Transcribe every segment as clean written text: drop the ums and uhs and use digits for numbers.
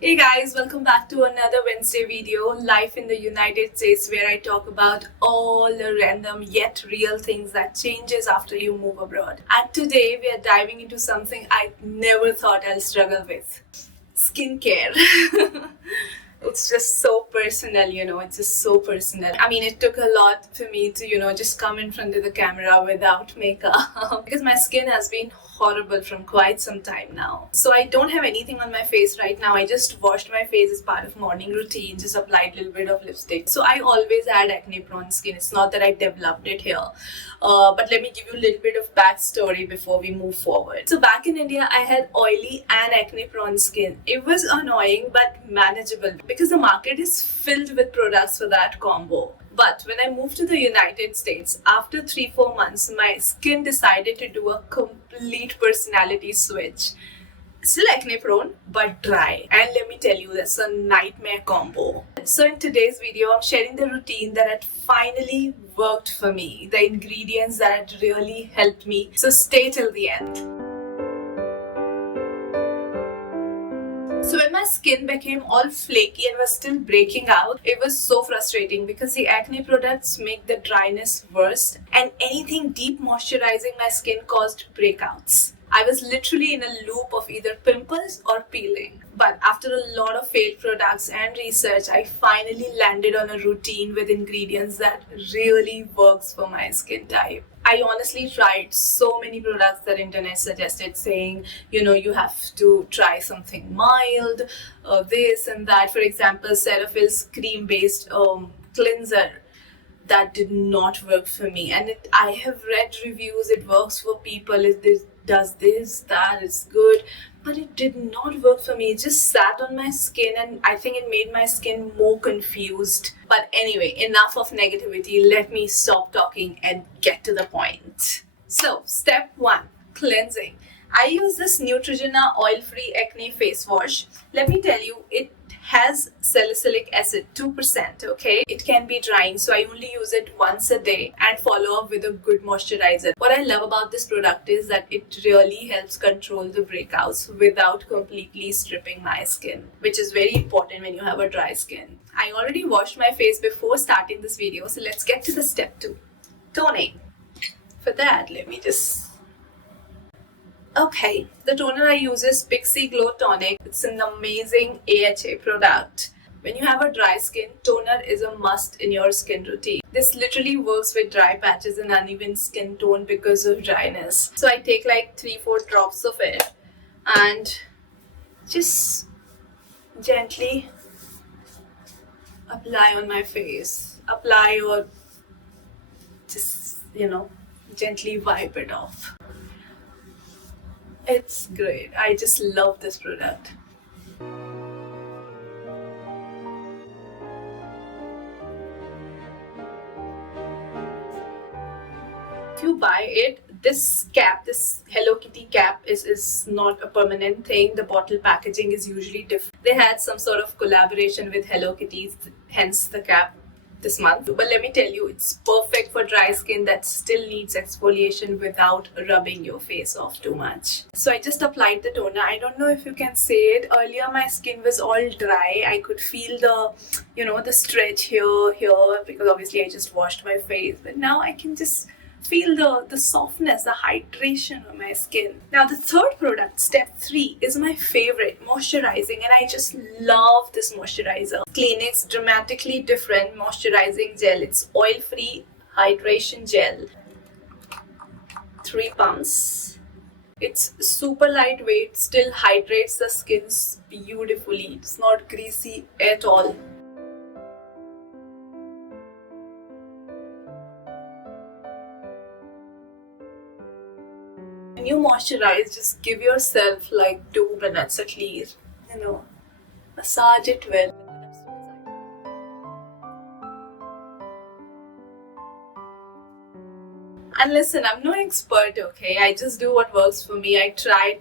Hey guys, welcome back to another Wednesday video, Life in the United States, where I talk about all the random yet real things that changes after you move abroad. And today we are diving into something I never thought I'll struggle with. Skincare. It's just so personal. It's just so personal. I mean, it took a lot for me to just come in front of the camera without makeup because my skin has been horrible from quite some time now. So I don't have anything on my face right now. I just washed my face as part of morning routine, just applied a little bit of lipstick. So I always had acne prone skin. It's not that I developed it here. But let me give you a little bit of backstory before we move forward. So back in India, I had oily and acne prone skin. It was annoying but manageable because the market is filled with products for that combo. But when I moved to the United States, after 3-4 months, my skin decided to do a complete personality switch. Still acne prone, but dry. And let me tell you, that's a nightmare combo. So in today's video, I'm sharing the routine that had finally worked for me, the ingredients that had really helped me. So stay till the end. So when my skin became all flaky and was still breaking out, it was so frustrating because the acne products make the dryness worse, and anything deep moisturizing my skin caused breakouts. I was literally in a loop of either pimples or peeling. But after a lot of failed products and research, I finally landed on a routine with ingredients that really works for my skin type. I honestly tried so many products that internet suggested, saying, you have to try something mild, this and that. For example, Cetaphil's cream-based cleanser. That did not work for me, and I have read reviews. It works for people. It does this, that, it's good, but it did not work for me. It just sat on my skin, and I think it made my skin more confused. But anyway, enough of negativity. Let me stop talking and get to the point. So, step 1, cleansing. I use this Neutrogena oil-free acne face wash. Let me tell you, it has salicylic acid 2%. Okay, it can be drying, so I only use it once a day and follow up with a good moisturizer. What I love about this product is that it really helps control the breakouts without completely stripping my skin, which is very important when you have a dry skin. I already washed my face before starting this video, so let's get to the step 2, toning. For that, let me just Okay, the toner I use is Pixie Glow Tonic. It's an amazing AHA product. When you have a dry skin, toner is a must in your skin routine. This literally works with dry patches and uneven skin tone because of dryness. So I take like 3-4 drops of it and just gently apply on my face. Apply or just, gently wipe it off. It's great. I just love this product. If you buy it, this Hello Kitty cap is not a permanent thing. The bottle packaging is usually different. They had some sort of collaboration with Hello Kitty, hence the cap this month. But let me tell you, it's perfect for dry skin that still needs exfoliation without rubbing your face off too much. So I just applied the toner. I don't know if you can see it. Earlier my skin was all dry. I could feel the stretch here, because obviously I just washed my face. But now I can just feel the softness, the hydration on my skin. Now the third product, step 3, is my favorite, moisturizing, and I just love this moisturizer. Clinique's Dramatically Different Moisturizing Gel. It's oil-free hydration gel. 3 pumps. It's super lightweight, still hydrates the skin beautifully. It's not greasy at all. When you moisturize, just give yourself like 2 minutes at least. Massage it well. And listen, I'm no expert, okay? I just do what works for me. I try.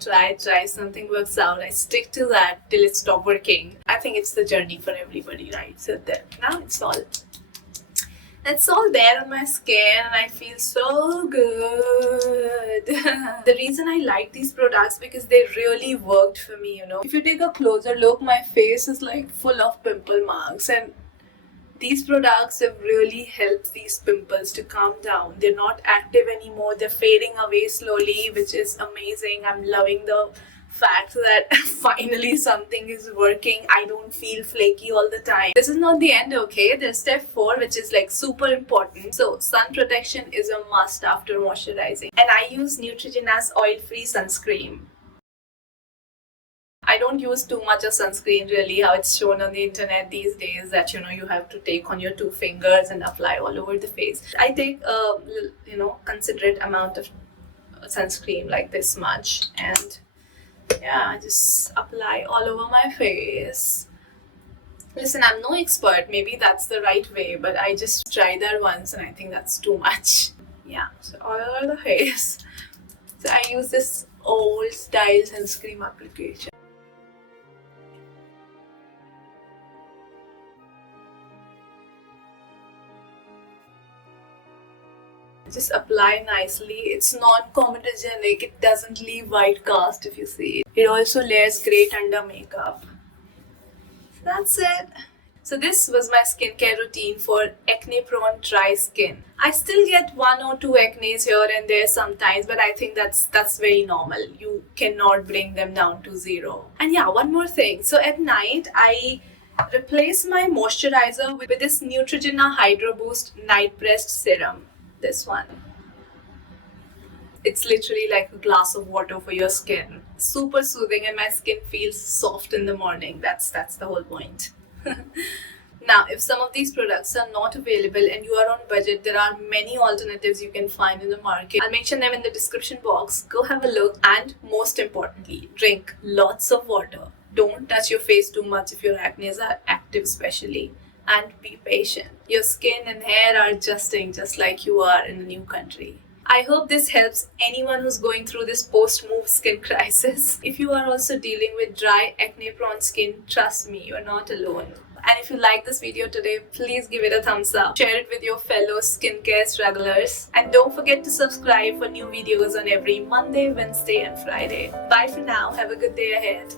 Something works out. I stick to that till it stops working. I think it's the journey for everybody, right? So now it's all. It's all there on my skin and I feel so good. The reason I like these products because they really worked for me, you know. If you take a closer look, my face is like full of pimple marks, and these products have really helped these pimples to calm down. They're not active anymore, they're fading away slowly, which is amazing. I'm loving the fact that finally something is working. I don't feel flaky all the time. This is not the end, okay? There's step 4, which is like super important. So sun protection is a must after moisturizing, and I use Neutrogena's oil-free sunscreen. I don't use too much of sunscreen really, how it's shown on the internet these days that you have to take on your 2 fingers and apply all over the face. I take a considerate amount of sunscreen, like this much, and yeah, I just apply all over my face. Listen, I'm no expert, maybe that's the right way, but I just tried that once and I think that's too much. Yeah, so all over the face. So I use this old style sunscreen application. Just apply nicely. It's non-comedogenic. It doesn't leave white cast if you see it. It also layers great under makeup. So that's it. So this was my skincare routine for acne-prone dry skin. I still get 1 or 2 acnes here and there sometimes, but I think that's very normal. You cannot bring them down to 0. And yeah, one more thing. So at night, I replace my moisturizer with this Neutrogena Hydro Boost Night Pressed Serum. This one. It's literally like a glass of water for your skin. Super soothing, and my skin feels soft in the morning. That's the whole point. Now, if some of these products are not available and you are on budget, there are many alternatives you can find in the market. I'll mention them in the description box. Go have a look, and most importantly, drink lots of water. Don't touch your face too much if your acne is active especially. And be patient. Your skin and hair are adjusting just like you are in a new country. I hope this helps anyone who's going through this post-move skin crisis. If you are also dealing with dry, acne-prone skin, trust me, you're not alone. And if you like this video today, please give it a thumbs up. Share it with your fellow skincare strugglers. And don't forget to subscribe for new videos on every Monday, Wednesday, and Friday. Bye for now. Have a good day ahead.